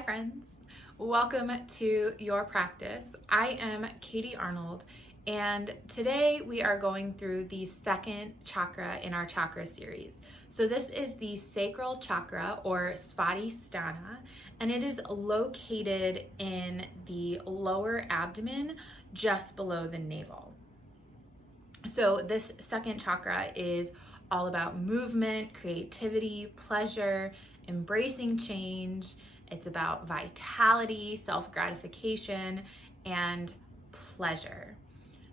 Hi friends, welcome to your practice. I am Katie Arnold, and today we are going through the second chakra in our chakra series. So this is the Sacral Chakra, or Svadhisthana, and it is located in the lower abdomen just below the navel. So this second chakra is all about movement, creativity, pleasure, embracing change. It's about vitality, self-gratification, and pleasure.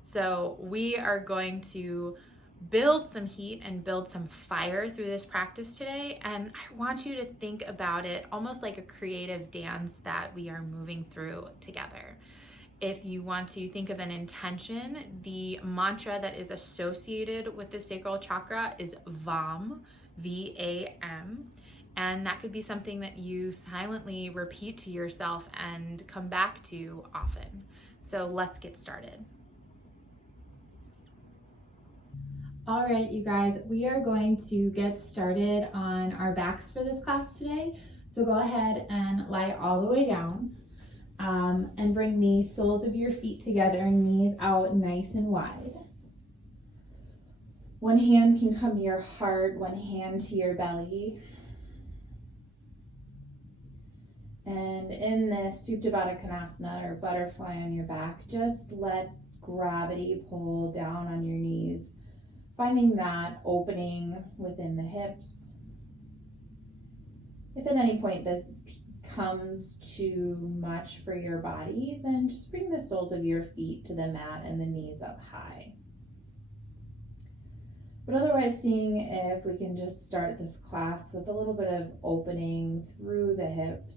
So we are going to build some heat and build some fire through this practice today. And I want you to think about it almost like a creative dance that we are moving through together. If you want to think of an intention, the mantra that is associated with the sacral chakra is VAM, V-A-M. And that could be something that you silently repeat to yourself and come back to often. So let's get started. All right, you guys, we are going to get started on our backs for this class today. So go ahead and lie all the way down. And bring the soles of your feet together, knees out nice and wide. One hand can come to your heart, one hand to your belly. And in this Supta Baddha Konasana, or butterfly on your back, just let gravity pull down on your knees, finding that opening within the hips. If at any point this comes too much for your body, then just bring the soles of your feet to the mat and the knees up high. But otherwise, seeing if we can just start this class with a little bit of opening through the hips.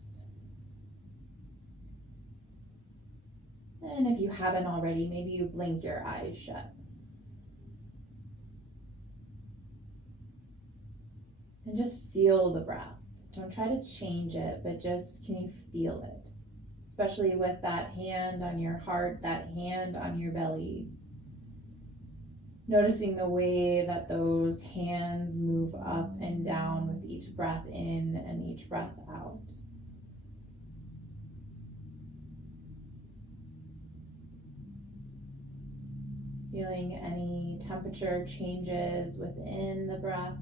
And if you haven't already, maybe you blink your eyes shut. And just feel the breath. Don't try to change it, but just can you feel it? Especially with that hand on your heart, that hand on your belly. Noticing the way that those hands move up and down with each breath in and each breath out. Feeling any temperature changes within the breath.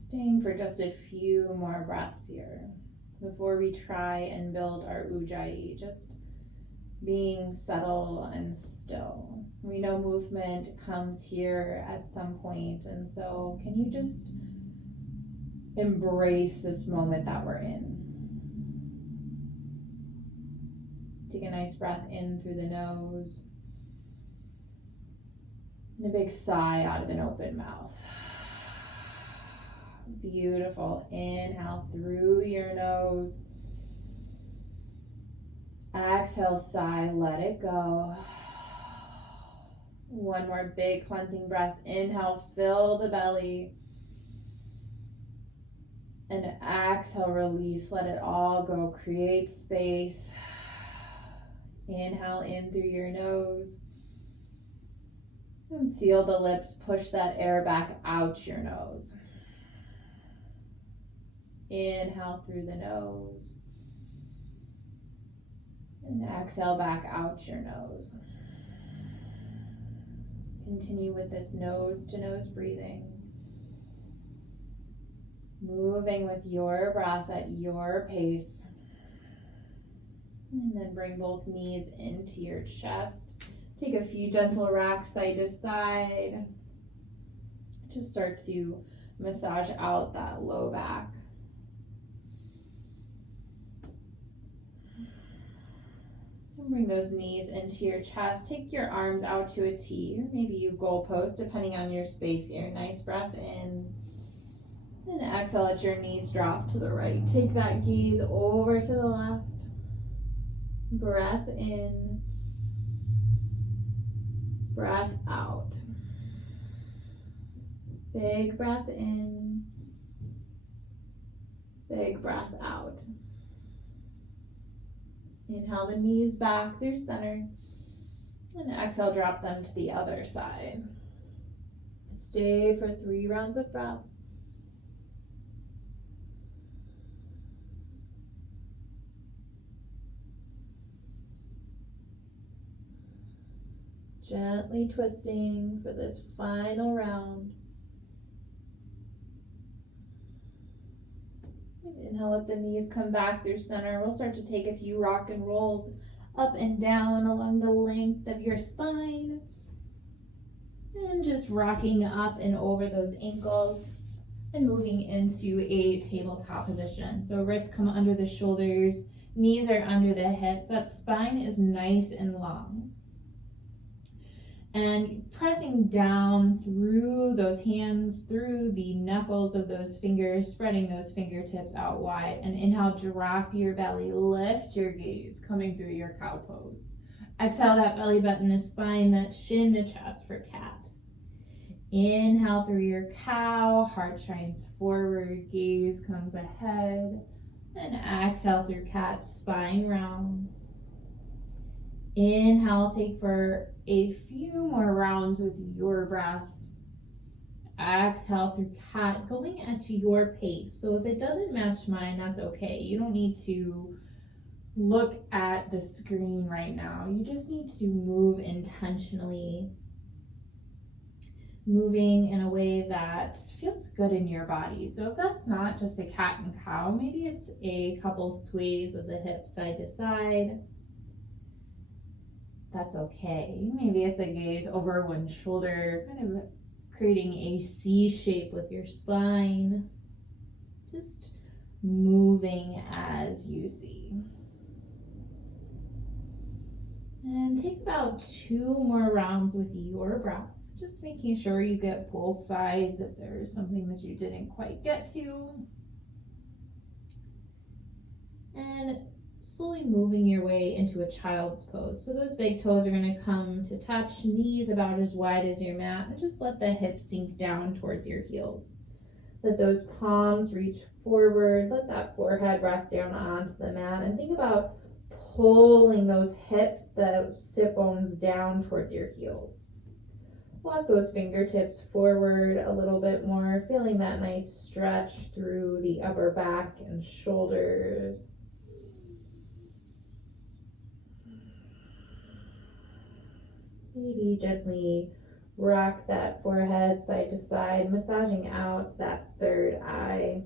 Staying for just a few more breaths here before we try and build our ujjayi, just being subtle and still. We know movement comes here at some point, and so can you just embrace this moment that we're in? Take a nice breath in through the nose and a big sigh out of an open mouth. Beautiful. Inhale through your nose. Exhale, sigh, let it go. One more big cleansing breath. Inhale, fill the belly. And exhale, release, let it all go. Create space. Inhale in through your nose. And seal the lips, push that air back out your nose. Inhale through the nose. And exhale back out your nose. Continue with this nose to nose breathing. Moving with your breath at your pace. And then bring both knees into your chest. Take a few gentle rocks side to side. Just start to massage out that low back. And bring those knees into your chest. Take your arms out to a T, or maybe you goalpost, depending on your space here. Nice breath in. And exhale, let your knees drop to the right. Take that gaze over to the left. Breath in. Breath out. Big breath in. Big breath out. Inhale the knees back through center. And exhale, drop them to the other side. Stay for 3 rounds of breath. Gently twisting for this final round. Inhale, let the knees come back through center. We'll start to take a few rock and rolls up and down along the length of your spine. And just rocking up and over those ankles and moving into a tabletop position. So wrists come under the shoulders, knees are under the hips. That spine is nice and long. And pressing down through those hands, through the knuckles of those fingers, spreading those fingertips out wide. And inhale, drop your belly, lift your gaze, coming through your cow pose. Exhale, that belly button to spine, that shin to chest for cat. Inhale through your cow, heart shines forward, gaze comes ahead. And exhale through cat, spine rounds. Inhale, take for a few more rounds with your breath. Exhale through cat, going at your pace. So if it doesn't match mine, that's okay. You don't need to look at the screen right now. You just need to move intentionally, moving in a way that feels good in your body. So if that's not just a cat and cow, maybe it's a couple sways of the hips side to side. That's okay. Maybe it's a gaze over one shoulder, kind of creating a C shape with your spine. Just moving as you see. And take about 2 more rounds with your breath. Just making sure you get both sides if there's something that you didn't quite get to. And slowly moving your way into a child's pose. So those big toes are going to come to touch, knees about as wide as your mat, and just let the hips sink down towards your heels. Let those palms reach forward, let that forehead rest down onto the mat, and think about pulling those hips, those sit bones down towards your heels. Walk those fingertips forward a little bit more, feeling that nice stretch through the upper back and shoulders. Maybe gently rock that forehead side to side, massaging out that third eye,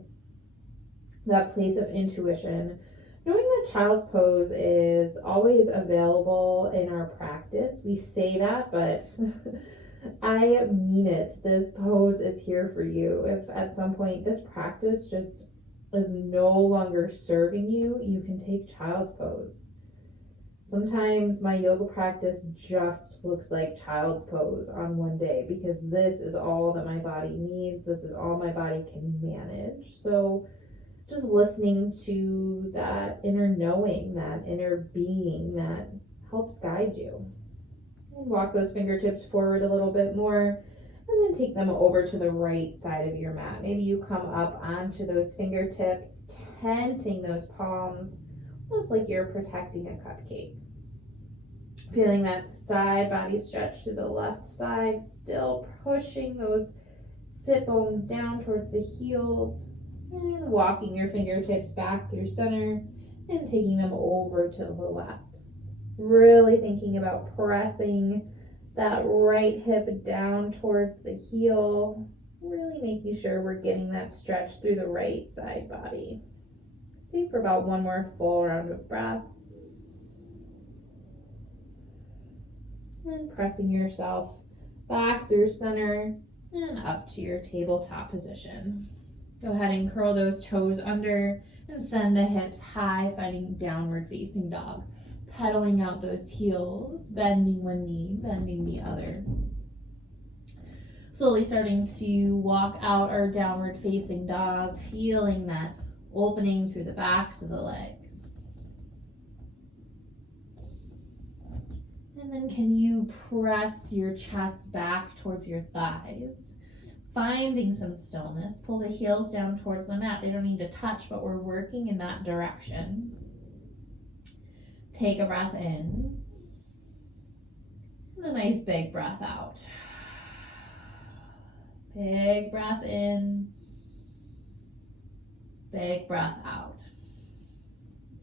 that place of intuition. Knowing that child's pose is always available in our practice. We say that, but I mean it. This pose is here for you. If at some point this practice just is no longer serving you, you can take child's pose. Sometimes my yoga practice just looks like child's pose on one day because this is all that my body needs. This is all my body can manage. So just listening to that inner knowing, that inner being that helps guide you. And walk those fingertips forward a little bit more and then take them over to the right side of your mat. Maybe you come up onto those fingertips, tenting those palms, almost like you're protecting a cupcake. Feeling that side body stretch to the left side, still pushing those sit bones down towards the heels, and walking your fingertips back through center and taking them over to the left. Really thinking about pressing that right hip down towards the heel, really making sure we're getting that stretch through the right side body. Stay for about 1 more full round of breath. And pressing yourself back through center and up to your tabletop position. Go ahead and curl those toes under and send the hips high, finding downward facing dog. Pedaling out those heels, bending one knee, bending the other. Slowly starting to walk out our downward facing dog, feeling that opening through the backs of the legs. And then can you press your chest back towards your thighs? Finding some stillness. Pull the heels down towards the mat. They don't need to touch, but we're working in that direction. Take a breath in. And a nice big breath out. Big breath in. Big breath out.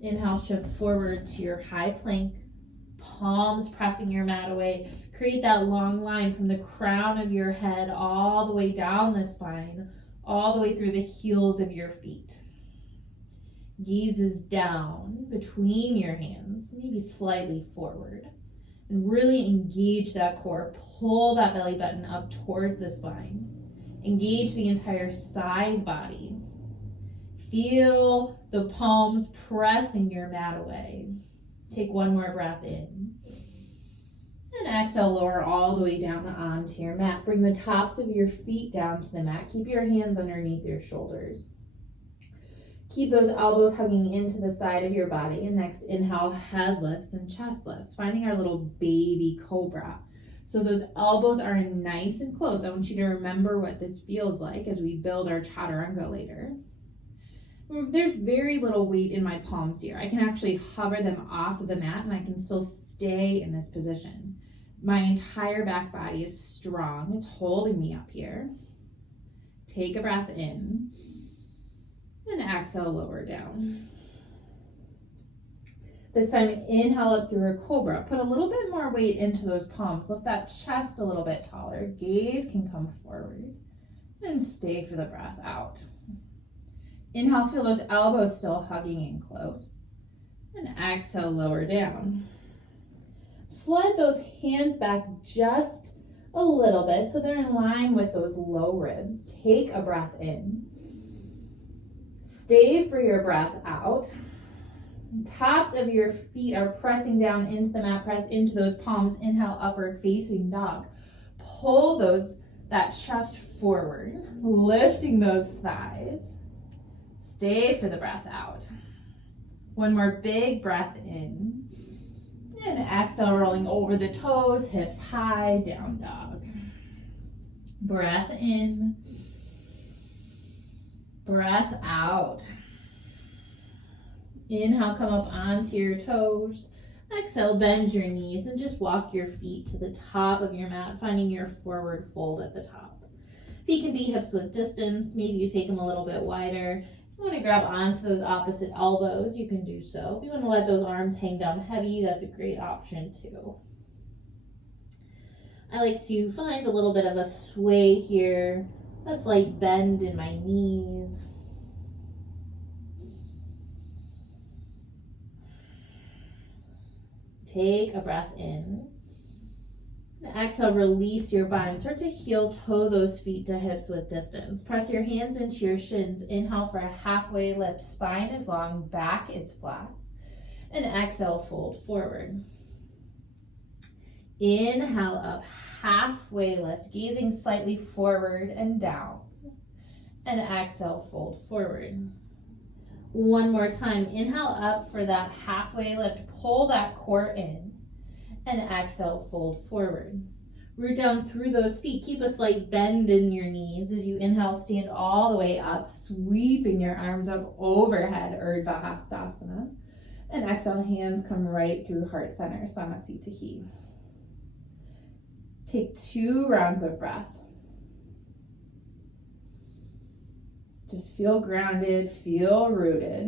Inhale, shift forward to your high plank. Palms pressing your mat away. Create that long line from the crown of your head all the way down the spine, all the way through the heels of your feet. Gazes down between your hands, maybe slightly forward. And really engage that core. Pull that belly button up towards the spine. Engage the entire side body. Feel the palms pressing your mat away. Take one more breath in. And exhale, lower all the way down onto your mat. Bring the tops of your feet down to the mat. Keep your hands underneath your shoulders. Keep those elbows hugging into the side of your body. And next, inhale, head lifts and chest lifts. Finding our little baby cobra. So those elbows are nice and close. I want you to remember what this feels like as we build our chaturanga later. There's very little weight in my palms here. I can actually hover them off of the mat and I can still stay in this position. My entire back body is strong. It's holding me up here. Take a breath in and exhale, lower down. This time, inhale up through a cobra. Put a little bit more weight into those palms. Lift that chest a little bit taller. Gaze can come forward. And stay for the breath out. Inhale, feel those elbows still hugging in close. And exhale, lower down. Slide those hands back just a little bit so they're in line with those low ribs. Take a breath in. Stay for your breath out. Tops of your feet are pressing down into the mat. Press into those palms. Inhale, upward facing dog. Pull that chest forward, lifting those thighs. Stay for the breath out. One more big breath in. And exhale, rolling over the toes, hips high, down dog. Breath in. Breath out. Inhale, come up onto your toes. Exhale, bend your knees and just walk your feet to the top of your mat, finding your forward fold at the top. Feet can be hips width distance. Maybe you take them a little bit wider. If you want to grab onto those opposite elbows, you can do so. If you want to let those arms hang down heavy, that's a great option too. I like to find a little bit of a sway here, a slight bend in my knees. Take a breath in. And exhale, release your bind. Start to heel toe those feet to hips width distance. Press your hands into your shins. Inhale for a halfway lift. Spine is long, back is flat. And exhale, fold forward. Inhale up, halfway lift, gazing slightly forward and down. And exhale, fold forward. One more time. Inhale up for that halfway lift. Pull that core in. And exhale, fold forward. Root down through those feet. Keep a slight bend in your knees as you inhale, stand all the way up, sweeping your arms up overhead, Urdhva Hastasana. And exhale, hands come right through heart center, Samasthiti. Take 2 rounds of breath. Just feel grounded, feel rooted.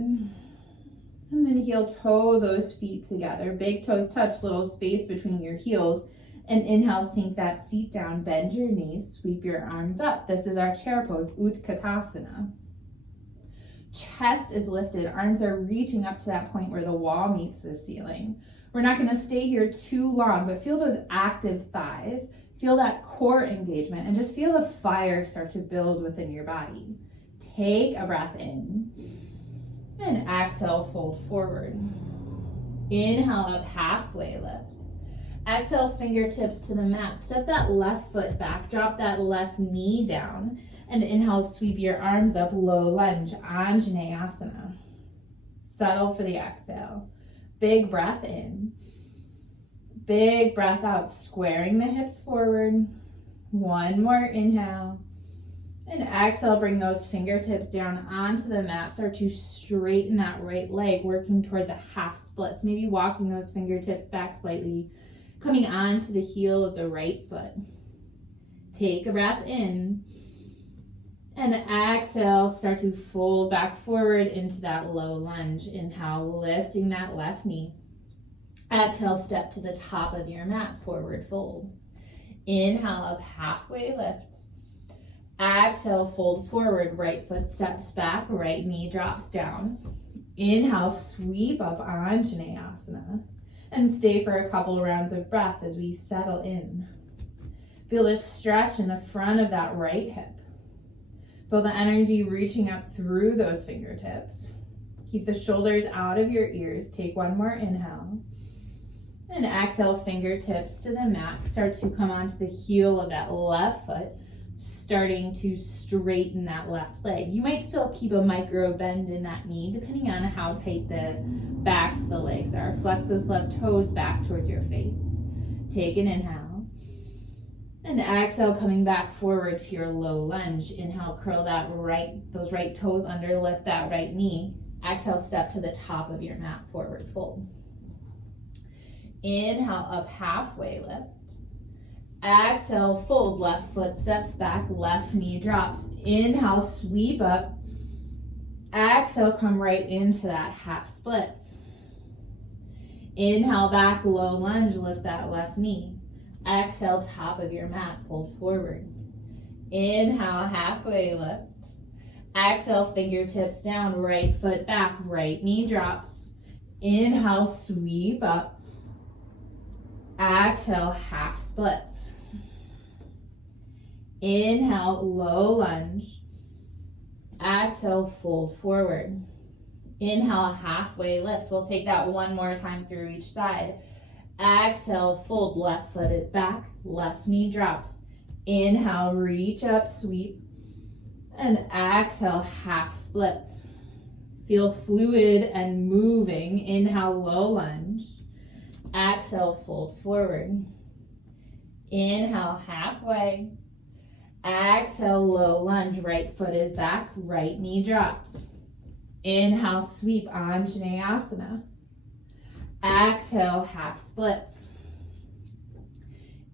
And then heel toe those feet together. Big toes touch, little space between your heels. And inhale, sink that seat down, bend your knees, sweep your arms up. This is our chair pose, Utkatasana. Chest is lifted, arms are reaching up to that point where the wall meets the ceiling. We're not gonna stay here too long, but feel those active thighs, feel that core engagement, and just feel the fire start to build within your body. Take a breath in. And exhale, fold forward. Inhale up, halfway lift. Exhale, fingertips to the mat. Step that left foot back, drop that left knee down. And inhale, sweep your arms up, low lunge, Anjaneyasana. Settle for the exhale. Big breath in. Big breath out, squaring the hips forward. One more inhale. And exhale, bring those fingertips down onto the mat. Start to straighten that right leg, working towards a half split. Maybe walking those fingertips back slightly. coming onto the heel of the right foot. Take a breath in. And exhale, start to fold back forward into that low lunge. Inhale, lifting that left knee. Exhale, step to the top of your mat, forward fold. Inhale, up halfway lift. Exhale, fold forward, right foot steps back, right knee drops down. Inhale, sweep up Anjaneyasana. And stay for a couple rounds of breath as we settle in. Feel a stretch in the front of that right hip. Feel the energy reaching up through those fingertips. Keep the shoulders out of your ears. Take one more inhale. And exhale, fingertips to the mat. Start to come onto the heel of that left foot, starting to straighten that left leg. You might still keep a micro bend in that knee, depending on how tight the backs of the legs are. Flex those left toes back towards your face. Take an inhale. And exhale, coming back forward to your low lunge. Inhale, curl those right toes under, lift that right knee. Exhale, step to the top of your mat, forward fold. Inhale, up halfway lift. Exhale, fold, left foot steps back, left knee drops. Inhale, sweep up. Exhale, come right into that half splits. Inhale, back, low lunge, lift that left knee. Exhale, top of your mat, fold forward. Inhale, halfway lift. Exhale, fingertips down, right foot back, right knee drops. Inhale, sweep up. Exhale, half splits. Inhale, low lunge. Exhale, fold forward. Inhale, halfway lift. We'll take that one more time through each side. Exhale, fold, left foot is back, left knee drops. Inhale, reach up, sweep. And exhale, half splits. Feel fluid and moving. Inhale, low lunge. Exhale, fold forward. Inhale, halfway. Exhale, low lunge. Right foot is back, right knee drops. Inhale, sweep, Anjaneyasana. Exhale, half splits.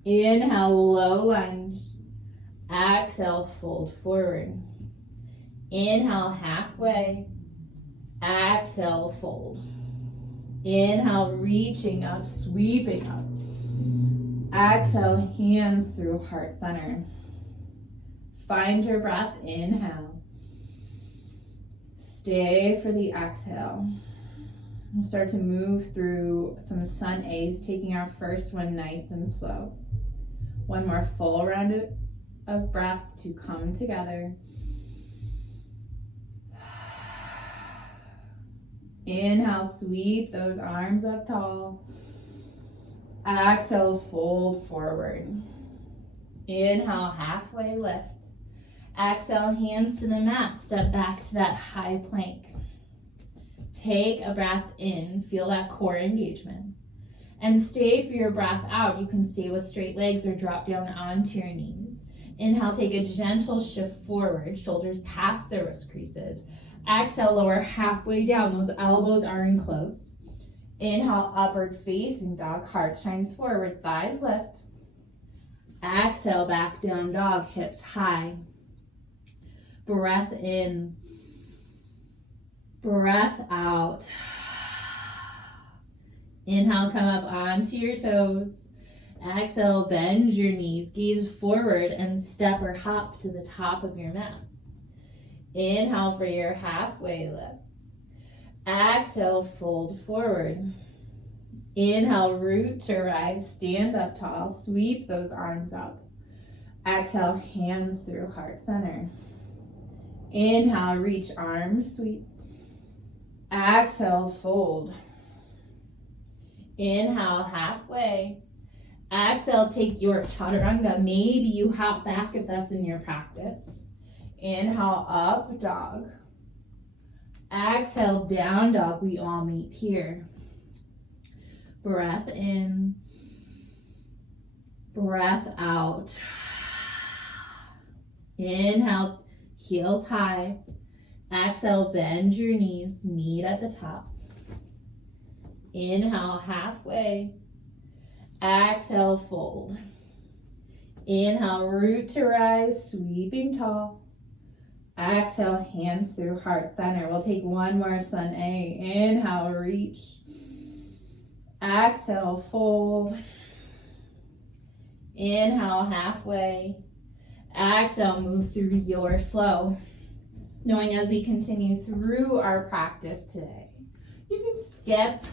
Inhale, low lunge. Exhale, fold forward. Inhale, halfway. Exhale, fold. Inhale, reaching up, sweeping up. Exhale, hands through heart center. Find your breath, inhale. Stay for the exhale. We'll start to move through some sun A's, taking our first one nice and slow. One more full round of breath to come together. Inhale, sweep those arms up tall. Exhale, fold forward. Inhale, halfway lift. Exhale, hands to the mat. Step back to that high plank. Take a breath in, feel that core engagement. And stay for your breath out. You can stay with straight legs or drop down onto your knees. Inhale, take a gentle shift forward, shoulders past the wrist creases. Exhale, lower halfway down, those elbows are enclosed. Inhale, upward facing dog, heart shines forward, thighs lift. Exhale, back down dog, hips high. Breath in. Breath out. Inhale, come up onto your toes. Exhale, bend your knees, gaze forward and step or hop to the top of your mat. Inhale for your halfway lift. Exhale, fold forward. Inhale, root to rise, stand up tall, sweep those arms up. Exhale, hands through heart center. Inhale, reach, arms sweep. Exhale, fold. Inhale, halfway. Exhale, take your chaturanga. Maybe you hop back if that's in your practice. Inhale, up dog. Exhale, down dog. We all meet here. Breath in. Breath out. Inhale, heels high. Exhale, bend your knees, meet at the top. Inhale, halfway. Exhale, fold. Inhale, root to rise, sweeping tall. Exhale, hands through heart center. We'll take one more Sun A. Inhale, reach. Exhale, fold. Inhale, halfway. Exhale, move through your flow. Knowing as we continue through our practice today, you can skip,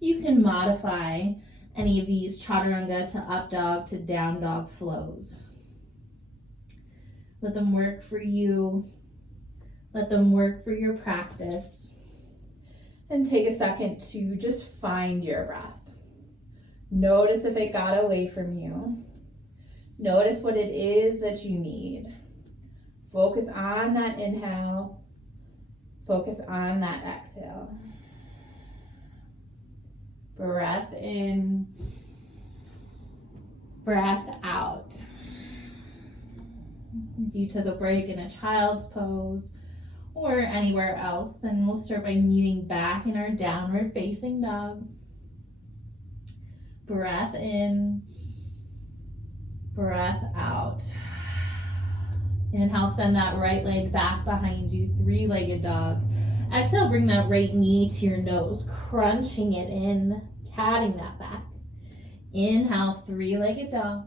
you can modify any of these chaturanga to up dog to down dog flows. Let them work for you. Let them work for your practice. And take a second to just find your breath. Notice if it got away from you. Notice what it is that you need. Focus on that inhale. Focus on that exhale. Breath in. Breath out. If you took a break in a child's pose or anywhere else, then we'll start by meeting back in our downward facing dog. Breath in. Breath out. Inhale, send that right leg back behind you, three-legged dog. Exhale, bring that right knee to your nose, crunching it in, catting that back. Inhale, three-legged dog.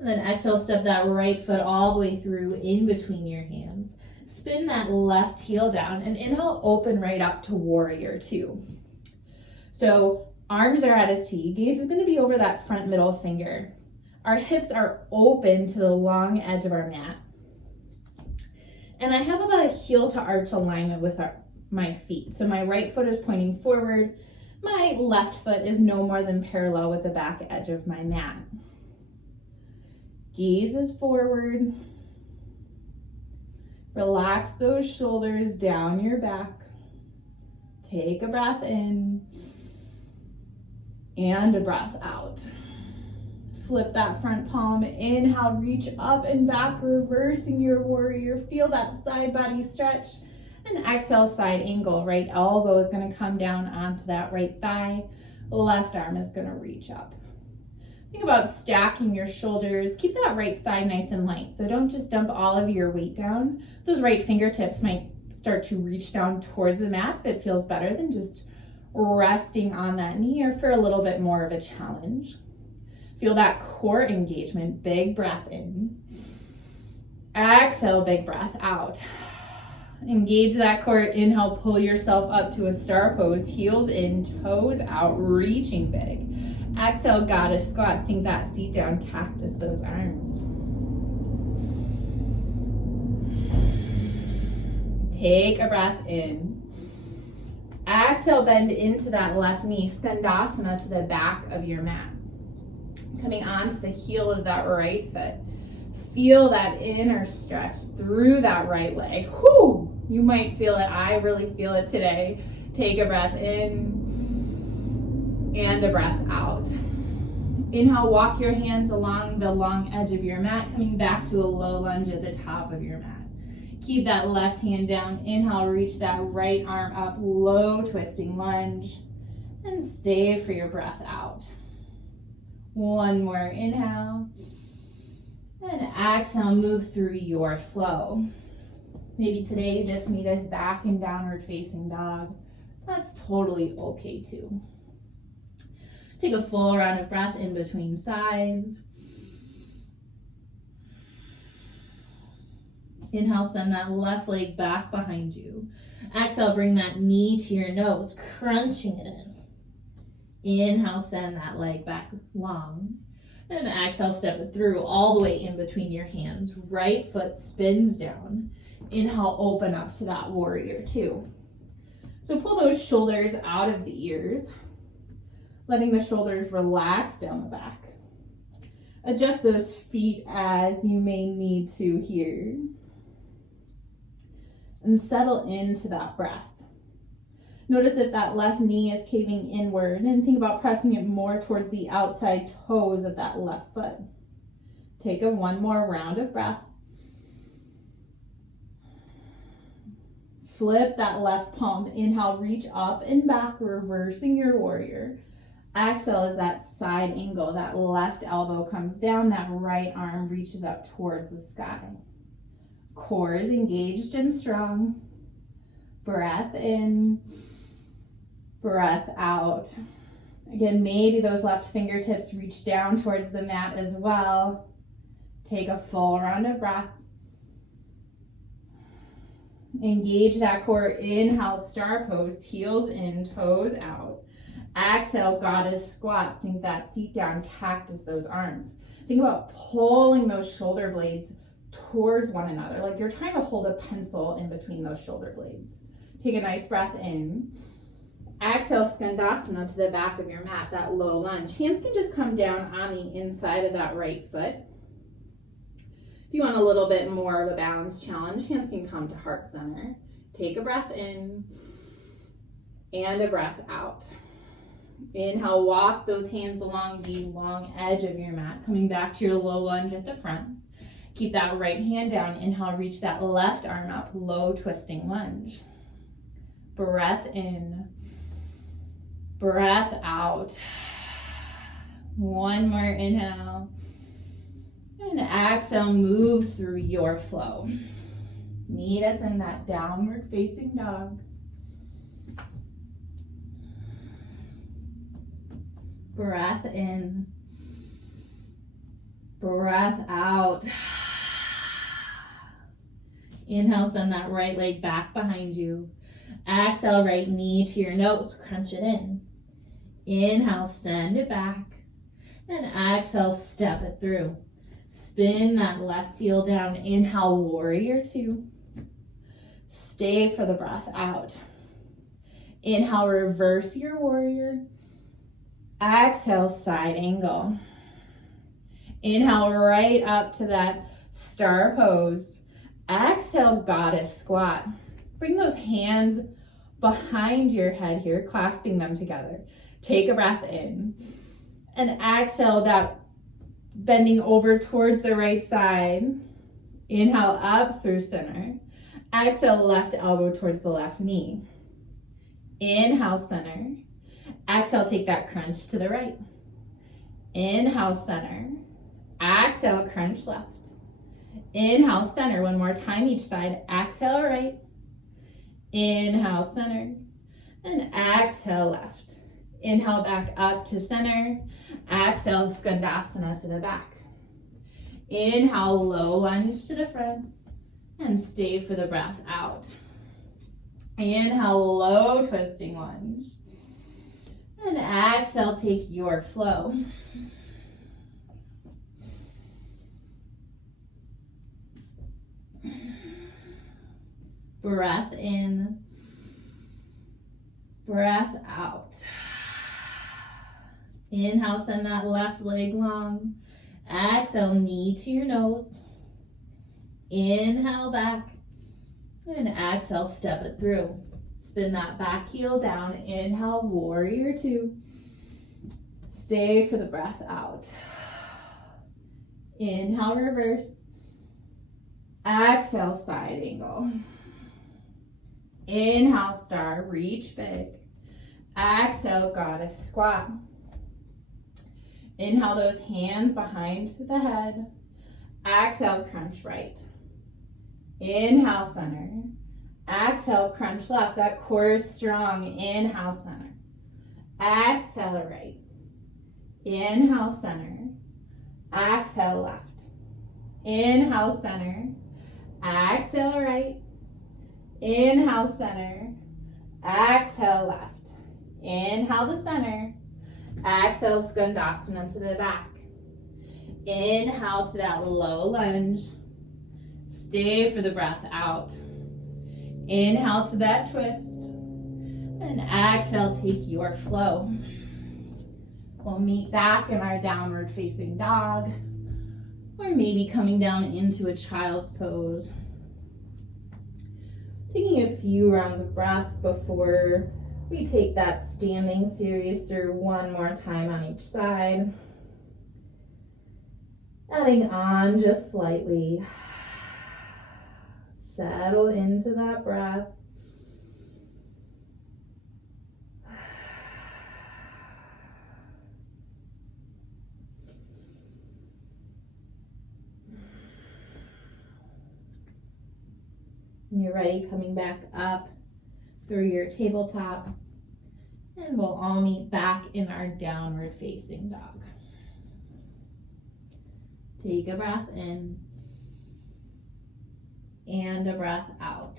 And then exhale, step that right foot all the way through in between your hands. Spin that left heel down and inhale, open right up to warrior two. So arms are at a T. Gaze is going to be over that front middle finger. Our hips are open to the long edge of our mat. And I have about a heel to arch alignment with my feet. So my right foot is pointing forward. My left foot is no more than parallel with the back edge of my mat. Gaze is forward. Relax those shoulders down your back. Take a breath in and a breath out. Flip that front palm, inhale, reach up and back, reversing your warrior. Feel that side body stretch. And exhale, side angle. Right elbow is going to come down onto that right thigh. Left arm is going to reach up. Think about stacking your shoulders. Keep that right side nice and light. So don't just dump all of your weight down. Those right fingertips might start to reach down towards the mat, but it feels better than just resting on that knee or for a little bit more of a challenge. Feel that core engagement. Big breath in. Exhale, big breath out. Engage that core. Inhale, pull yourself up to a star pose. Heels in, toes out, reaching big. Exhale, goddess squat. Sink that seat down, cactus those arms. Take a breath in. Exhale, bend into that left knee. Skandasana to the back of your mat. Coming onto the heel of that right foot. Feel that inner stretch through that right leg. Whew! You might feel it. I really feel it today. Take a breath in and a breath out. Inhale, walk your hands along the long edge of your mat, coming back to a low lunge at the top of your mat. Keep that left hand down. Inhale, reach that right arm up, low twisting lunge, and stay for your breath out. One more inhale, and exhale, move through your flow. Maybe today just meet us back in downward facing dog. That's totally okay too. Take a full round of breath in between sides. Inhale, send that left leg back behind you. Exhale, bring that knee to your nose, crunching it in. Inhale, send that leg back long. And exhale, step it through all the way in between your hands. Right foot spins down. Inhale, open up to that warrior two. So pull those shoulders out of the ears, letting the shoulders relax down the back. Adjust those feet as you may need to here. And settle into that breath. Notice if that left knee is caving inward, and think about pressing it more towards the outside toes of that left foot. Take one more round of breath. Flip that left palm. Inhale, reach up and back, reversing your warrior. Exhale is that side angle. That left elbow comes down, that right arm reaches up towards the sky. Core is engaged and strong. Breath in, breath out. Again, maybe those left fingertips reach down towards the mat as well. Take a full round of breath. Engage that core. Inhale, star pose, heels in, toes out. Exhale, goddess squat. Sink that seat down, cactus those arms. Think about pulling those shoulder blades towards one another, like you're trying to hold a pencil in between those shoulder blades. Take a nice breath in. Exhale, skandasana to the back of your mat, that low lunge. Hands can just come down on the inside of that right foot. If you want a little bit more of a balance challenge, hands can come to heart center. Take a breath in and a breath out. Inhale, walk those hands along the long edge of your mat, coming back to your low lunge at the front. Keep that right hand down. Inhale, reach that left arm up, low twisting lunge. Breath in, breath out. One more inhale. And exhale, move through your flow. Meet us in that downward facing dog. Breath in, breath out. Inhale, send that right leg back behind you. Exhale, right knee to your nose, crunch it in. Inhale, send it back. And exhale, step it through. Spin that left heel down. Inhale, warrior two. Stay for the breath out. Inhale, reverse your warrior. Exhale, side angle. Inhale, right up to that star pose. Exhale, goddess squat. Bring those hands behind your head here, clasping them together. Take a breath in. And exhale, that bending over towards the right side. Inhale, up through center. Exhale, left elbow towards the left knee. Inhale, center. Exhale, take that crunch to the right. Inhale, center. Exhale, crunch left. Inhale, center. One more time each side. Exhale, right. Inhale, center. And exhale, left. Inhale, back up to center. Exhale, skandasana to the back. Inhale, low lunge to the front. And stay for the breath out. Inhale, low twisting lunge. And exhale, take your flow. Breath in, breath out. Inhale, send that left leg long. Exhale, knee to your nose. Inhale, back. And exhale, step it through. Spin that back heel down. Inhale, warrior two. Stay for the breath out. Inhale, reverse. Exhale, side angle. Inhale, star, reach big. Exhale, goddess squat. Inhale, those hands behind the head. Exhale, crunch right. Inhale, center. Exhale, crunch left. That core is strong. Inhale, center. Exhale, right. Inhale, center. Exhale, left. Inhale, center. Exhale, right. Inhale, center. Exhale, left. Inhale to center. Exhale, skandasana to the back. Inhale to that low lunge. Stay for the breath out. Inhale to that twist. And exhale, take your flow. We'll meet back in our downward facing dog. Or maybe coming down into a child's pose. Taking a few rounds of breath before we take that standing series through one more time on each side. Adding on just slightly. Settle into that breath. When you're ready, coming back up through your tabletop. And we'll all meet back in our downward facing dog. Take a breath in and a breath out.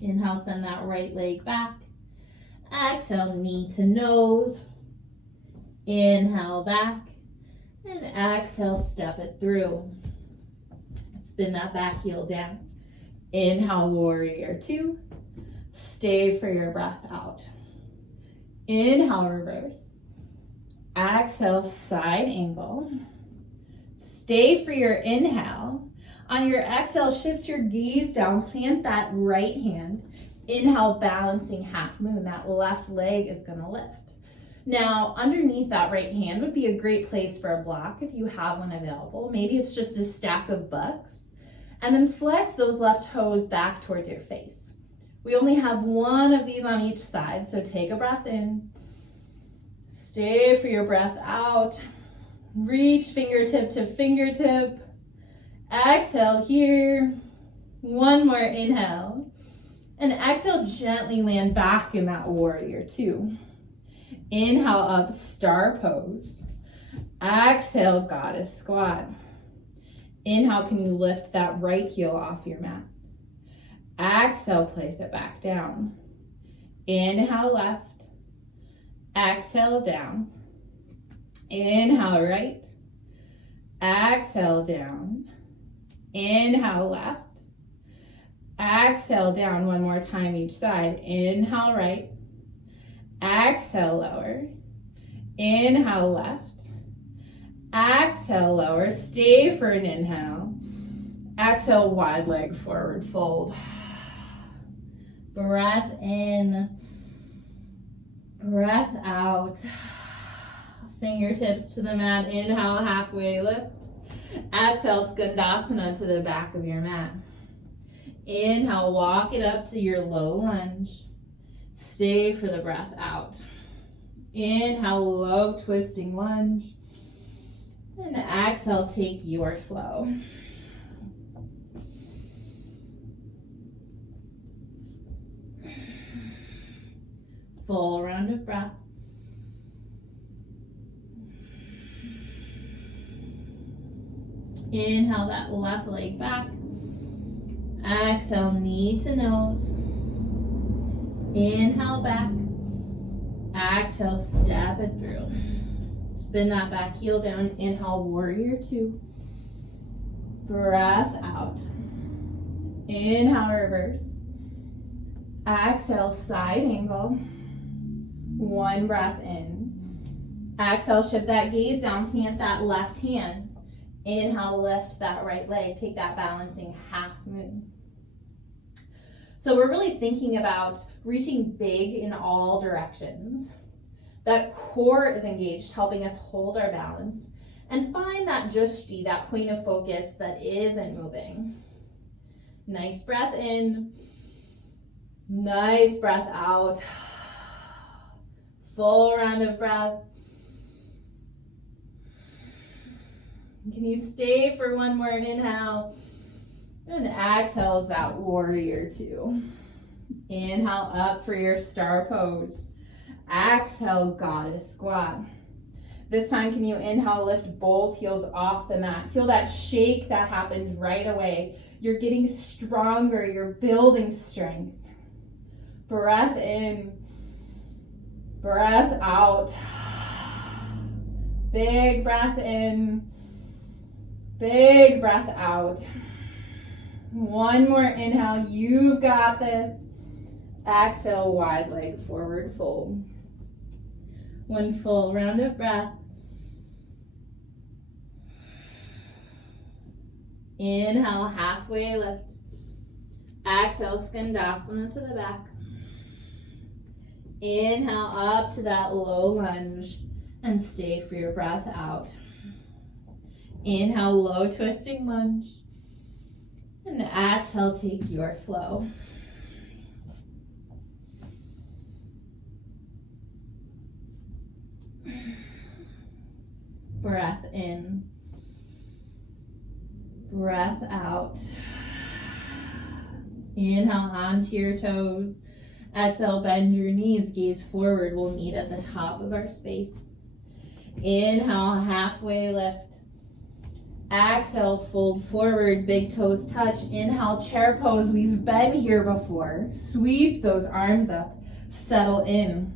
Inhale, send that right leg back. Exhale, knee to nose. Inhale back. And exhale, step it through. Spin that back heel down. Inhale, warrior two. Stay for your breath out. Inhale, reverse. Exhale, side angle. Stay for your inhale. On your exhale, shift your gaze down. Plant that right hand. Inhale, balancing half moon. That left leg is going to lift. Now, underneath that right hand would be a great place for a block if you have one available. Maybe it's just a stack of books. And then flex those left toes back towards your face. We only have one of these on each side, so take a breath in. Stay for your breath out. Reach fingertip to fingertip. Exhale here. One more inhale. And exhale, gently land back in that warrior two. Inhale up, star pose. Exhale, goddess squat. Inhale, can you lift that right heel off your mat? Exhale, place it back down. Inhale, left. Exhale, down. Inhale, right. Exhale, down. Inhale, left. Exhale, down one more time each side. Inhale, right. Exhale, lower. Inhale, left. Exhale, lower. Stay for an inhale. Exhale, wide leg forward fold. Breath in. Breath out. Fingertips to the mat. Inhale, halfway lift. Exhale, skandasana to the back of your mat. Inhale, walk it up to your low lunge. Stay for the breath out. Inhale, low twisting lunge. And exhale, take your flow. Full round of breath. Inhale that left leg back. Exhale, knee to nose. Inhale back. Exhale, step it through. Spin that back heel down. Inhale, warrior two. Breath out. Inhale, reverse. Exhale, side angle. One breath in. Exhale, shift that gaze down. Plant that left hand. Inhale, lift that right leg. Take that balancing half moon. So we're really thinking about reaching big in all directions. That core is engaged, helping us hold our balance. And find that drishti, that point of focus that isn't moving. Nice breath in. Nice breath out. Full round of breath. Can you stay for one more inhale? And exhale is that warrior two. Inhale up for your star pose. Exhale, goddess squat. This time, can you inhale, lift both heels off the mat. Feel that shake that happens right away. You're getting stronger. You're building strength. Breath in. Breath out. Big breath in. Big breath out. One more inhale. You've got this. Exhale, wide leg forward fold. One full round of breath. Inhale, halfway lift. Exhale, skandasana to the back. Inhale up to that low lunge and stay for your breath out. Inhale, low twisting lunge. And exhale, take your flow. Breath in. Breath out. Inhale onto your toes. Exhale, bend your knees, gaze forward. We'll meet at the top of our space. Inhale, halfway lift. Exhale, fold forward, big toes touch. Inhale, chair pose. We've been here before. Sweep those arms up, settle in.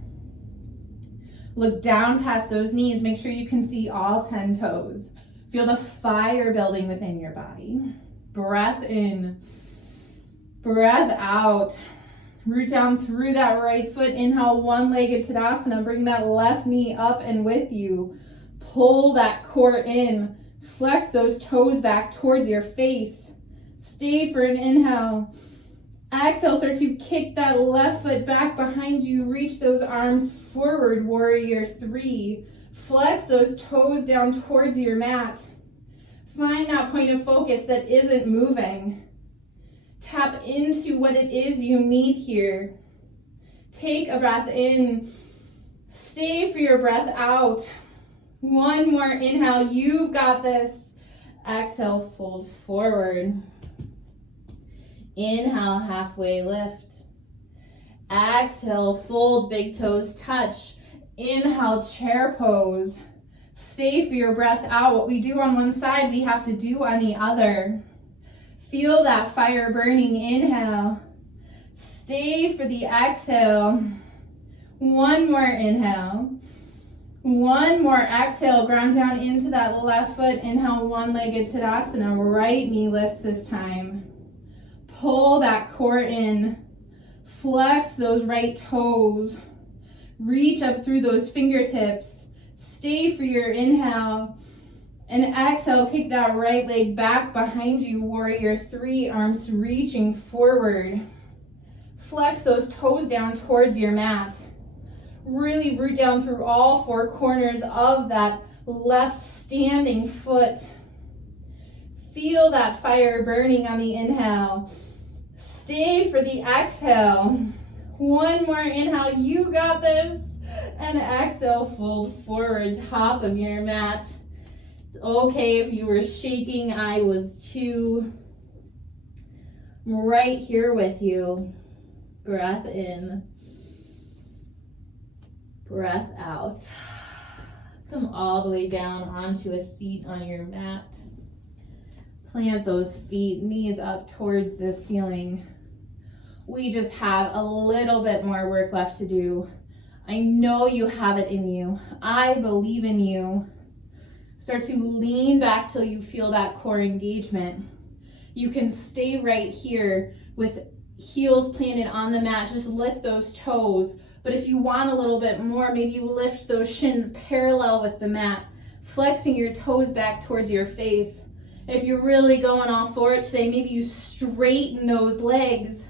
Look down past those knees. Make sure you can see all 10 toes. Feel the fire building within your body. Breath in, breath out. Root down through that right foot. Inhale, one-legged Tadasana. Bring that left knee up and with you. Pull that core in. Flex those toes back towards your face. Stay for an inhale. Exhale, start to kick that left foot back behind you. Reach those arms forward, warrior 3. Flex those toes down towards your mat. Find that point of focus that isn't moving. Tap into what it is you need here. Take a breath in. Stay for your breath out. One more inhale. You've got this. Exhale, fold forward. Inhale, halfway lift. Exhale, fold, big toes touch. Inhale, chair pose. Stay for your breath out. What we do on one side, we have to do on the other. Feel that fire burning. Inhale. Stay for the exhale. One more inhale. One more exhale. Ground down into that left foot. Inhale, one-legged Tadasana. Right knee lifts this time. Pull that core in. Flex those right toes. Reach up through those fingertips. Stay for your inhale. And exhale, kick that right leg back behind you, warrior 3, arms reaching forward. Flex those toes down towards your mat. Really root down through all 4 corners of that left standing foot. Feel that fire burning on the inhale. Stay for the exhale. One more inhale, you got this. And exhale, fold forward, top of your mat. It's okay if you were shaking, I was too. I'm right here with you. Breath in, breath out. Come all the way down onto a seat on your mat. Plant those feet, knees up towards the ceiling. We just have a little bit more work left to do. I know you have it in you. I believe in you. Start to lean back till you feel that core engagement. You can stay right here with heels planted on the mat. Just lift those toes. But if you want a little bit more, maybe you lift those shins parallel with the mat, flexing your toes back towards your face. If you're really going all for it today, maybe you straighten those legs.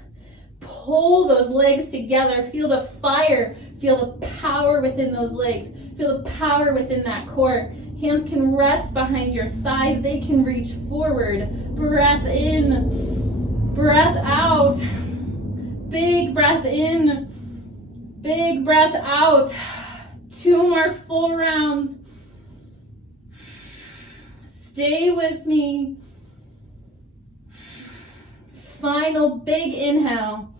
Pull those legs together. Feel the fire. Feel the power within those legs. Feel the power within that core. Hands can rest behind your thighs. They can reach forward. Breath in, breath out. Big breath in, big breath out. 2 more full rounds. Stay with me. Final big inhale.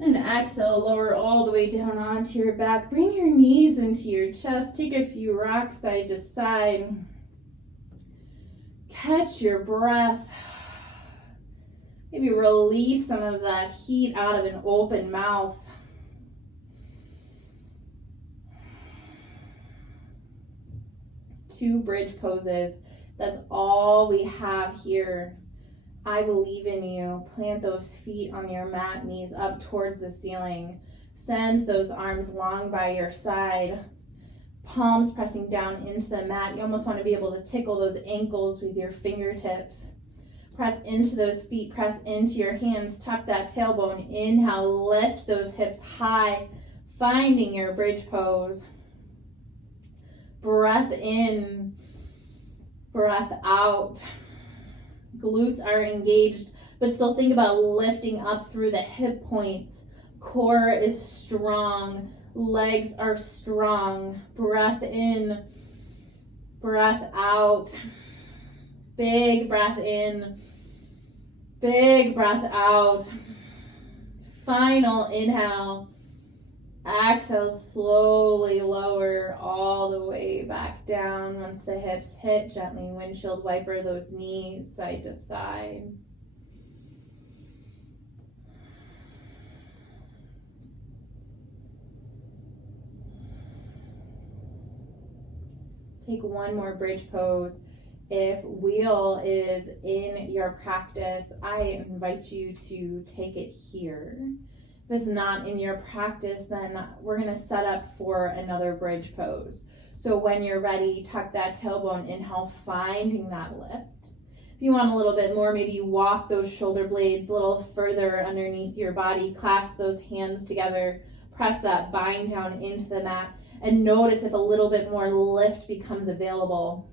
And exhale, lower all the way down onto your back. Bring your knees into your chest. Take a few rocks side to side. Catch your breath. Maybe release some of that heat out of an open mouth. Two bridge poses. That's all we have here. I believe in you. Plant those feet on your mat, knees up towards the ceiling. Send those arms long by your side. Palms pressing down into the mat. You almost want to be able to tickle those ankles with your fingertips. Press into those feet, press into your hands. Tuck that tailbone. Inhale, lift those hips high, finding your bridge pose. Breath in, breath out. Glutes are engaged, but still think about lifting up through the hip points. Core is strong. Legs are strong. Breath in, breath out. Big breath in, Big breath out. Final inhale. Exhale, slowly lower all the way back down. Once the hips hit, gently windshield wiper those knees side to side. Take one more bridge pose. If wheel is in your practice, I invite you to take it here. If it's not in your practice, then we're going to set up for another bridge pose. So when you're ready, tuck that tailbone, inhale, finding that lift. If you want a little bit more, maybe you walk those shoulder blades a little further underneath your body, clasp those hands together, press that bind down into the mat, and notice if a little bit more lift becomes available.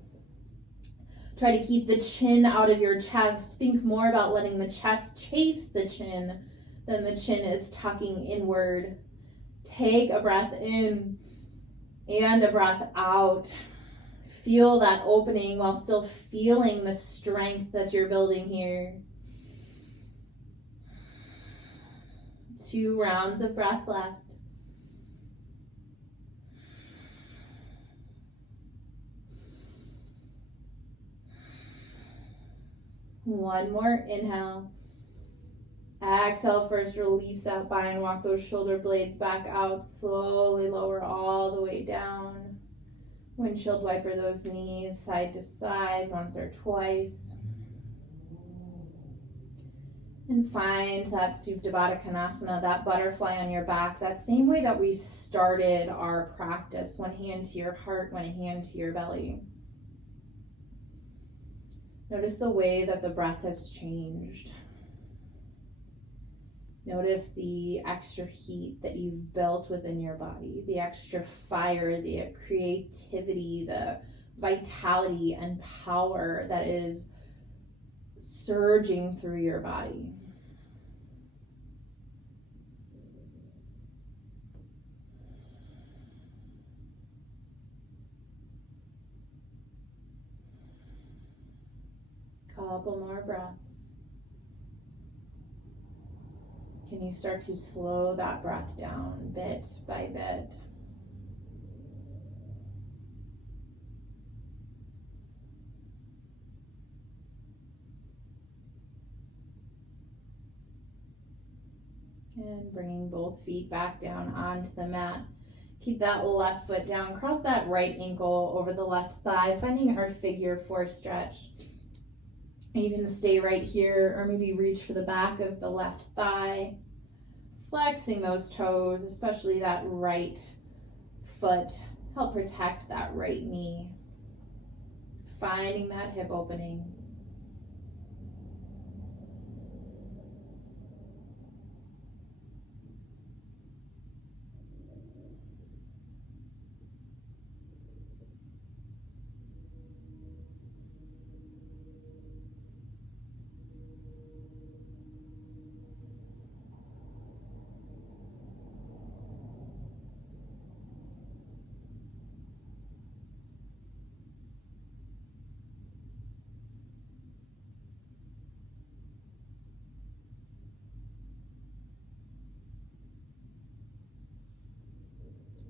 Try to keep the chin out of your chest. Think more about letting the chest chase the chin than the chin is tucking inward. Take a breath in and a breath out. Feel that opening while still feeling the strength that you're building here. 2 rounds of breath left. One more inhale. Exhale, first release that bind, walk those shoulder blades back out, slowly lower all the way down. Windshield wiper those knees side to side once or twice. And find that Supta Baddha Konasana, that butterfly on your back, that same way that we started our practice. One hand to your heart, one hand to your belly. Notice the way that the breath has changed. Notice the extra heat that you've built within your body, the extra fire, the creativity, the vitality and power that is surging through your body. Couple more breaths. Can you start to slow that breath down bit by bit? And bringing both feet back down onto the mat. Keep that left foot down. Cross that right ankle over the left thigh, finding our figure 4 stretch. You can stay right here or maybe reach for the back of the left thigh. Flexing those toes, especially that right foot. Help protect that right knee. Finding that hip opening.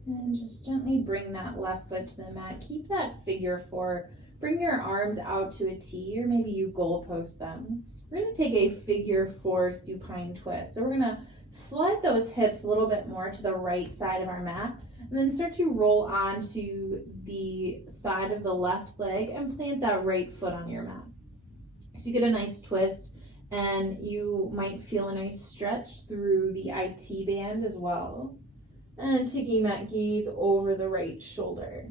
And just gently bring that left foot to the mat. Keep that figure 4. Bring your arms out to a T, or maybe you goalpost them. We're going to take a figure 4 supine twist. So we're going to slide those hips a little bit more to the right side of our mat, and then start to roll onto the side of the left leg and plant that right foot on your mat. So you get a nice twist, and you might feel a nice stretch through the IT band as well. And taking that gaze over the right shoulder.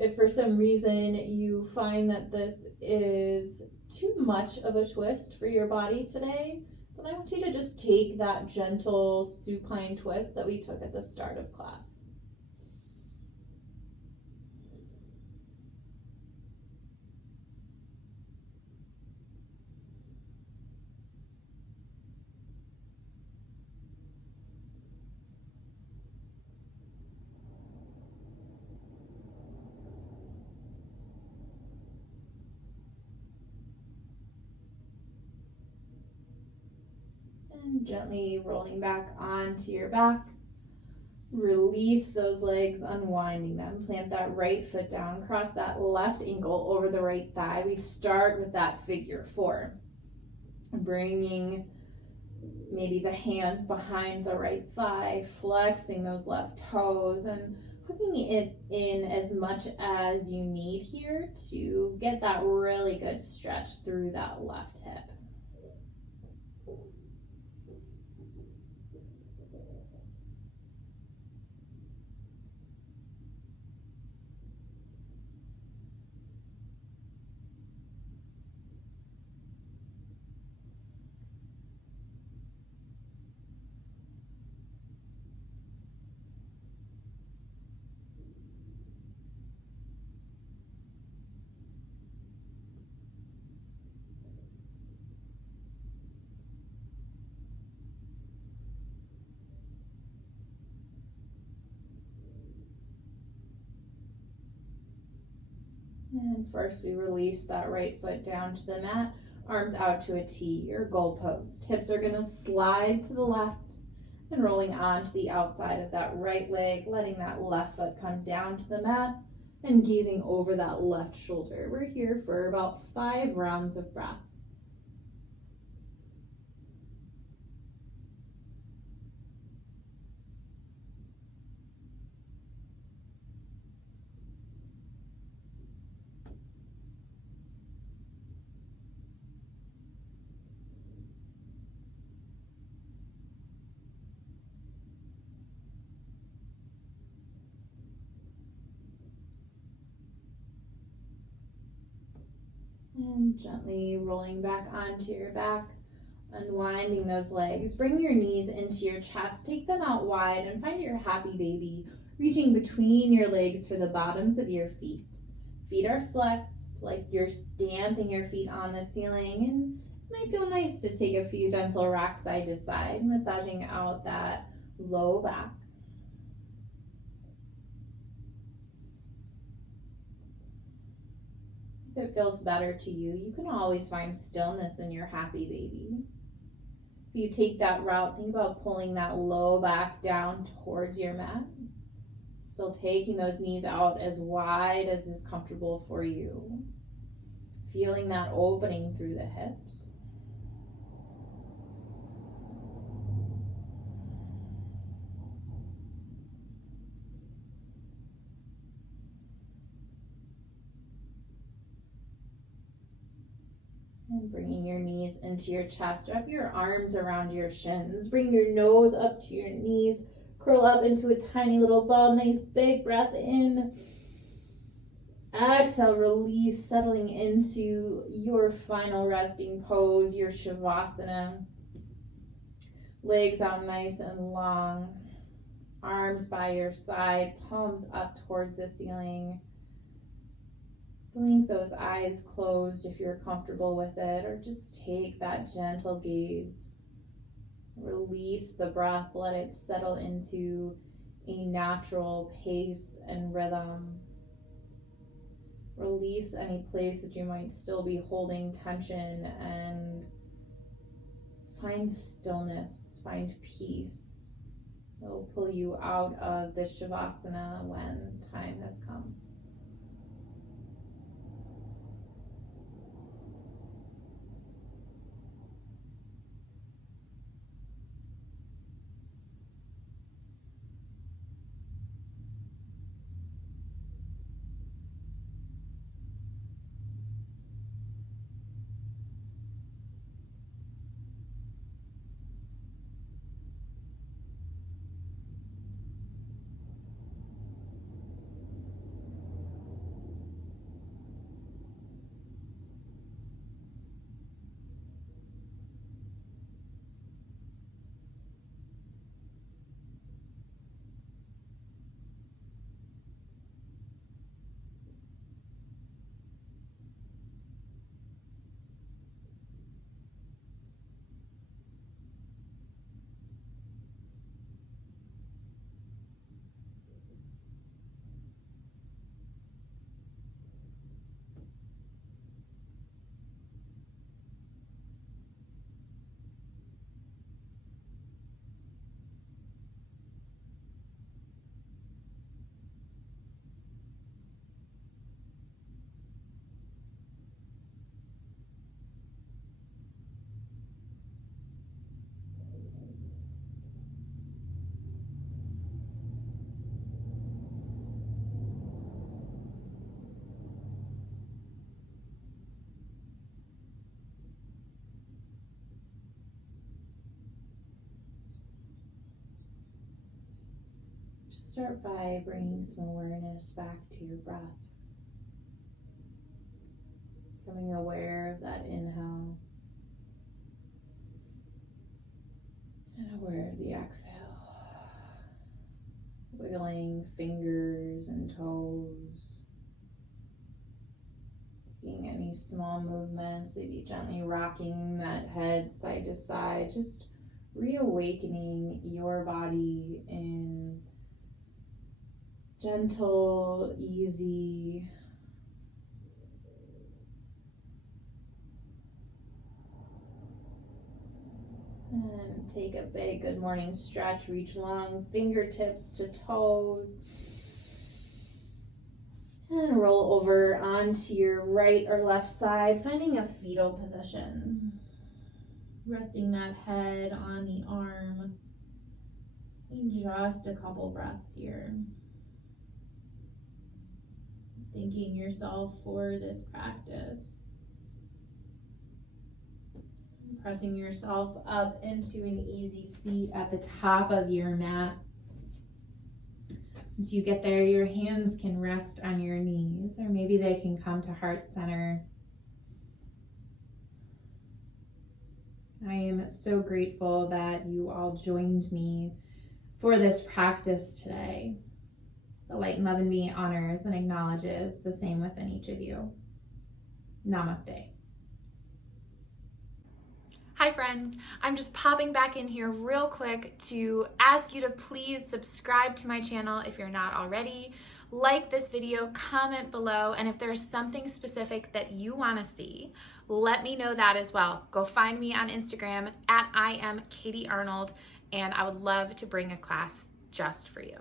If for some reason you find that this is too much of a twist for your body today, then I want you to just take that gentle supine twist that we took at the start of class. And gently rolling back onto your back. Release those legs, unwinding them. Plant that right foot down, cross that left ankle over the right thigh. We start with that figure four. Bringing maybe the hands behind the right thigh, flexing those left toes, and hooking it in as much as you need here to get that really good stretch through that left hip. And first we release that right foot down to the mat, arms out to a T, your goalpost. Hips are going to slide to the left and rolling onto the outside of that right leg, letting that left foot come down to the mat and gazing over that left shoulder. We're here for about 5 rounds of breath. And gently rolling back onto your back, unwinding those legs. Bring your knees into your chest, take them out wide, and find your happy baby, reaching between your legs for the bottoms of your feet. Feet are flexed, like you're stamping your feet on the ceiling, and it might feel nice to take a few gentle rocks side to side, massaging out that low back. If it feels better to you, you can always find stillness in your happy baby. If you take that route, think about pulling that low back down towards your mat. Still taking those knees out as wide as is comfortable for you. Feeling that opening through the hips. And bringing your knees into your chest, wrap your arms around your shins, bring your nose up to your knees, curl up into a tiny little ball, nice big breath in. Exhale, release, settling into your final resting pose, your Shavasana. Legs out nice and long, arms by your side, palms up towards the ceiling. Blink those eyes closed if you're comfortable with it, or just take that gentle gaze. Release the breath, let it settle into a natural pace and rhythm. Release any place that you might still be holding tension and find stillness, find peace. It'll pull you out of the Shavasana when time has come. start by bringing some awareness back to your breath. Becoming aware of that inhale and aware of the exhale. Wiggling fingers and toes. Making any small movements, maybe gently rocking that head side to side. Just reawakening your body in gentle, easy, and take a big good morning stretch. Reach long, fingertips to toes. And roll over onto your right or left side, finding a fetal position. Resting that head on the arm. Just a couple breaths here. Thanking yourself for this practice. Pressing yourself up into an easy seat at the top of your mat. As you get there, your hands can rest on your knees, or maybe they can come to heart center. I am so grateful that you all joined me for this practice today. The light and love in me honors and acknowledges the same within each of you. Namaste. Hi friends, I'm just popping back in here real quick to ask you to please subscribe to my channel if you're not already. Like this video, comment below, and if there's something specific that you want to see, let me know that as well. Go find me on Instagram at I am Katie Arnold, and I would love to bring a class just for you.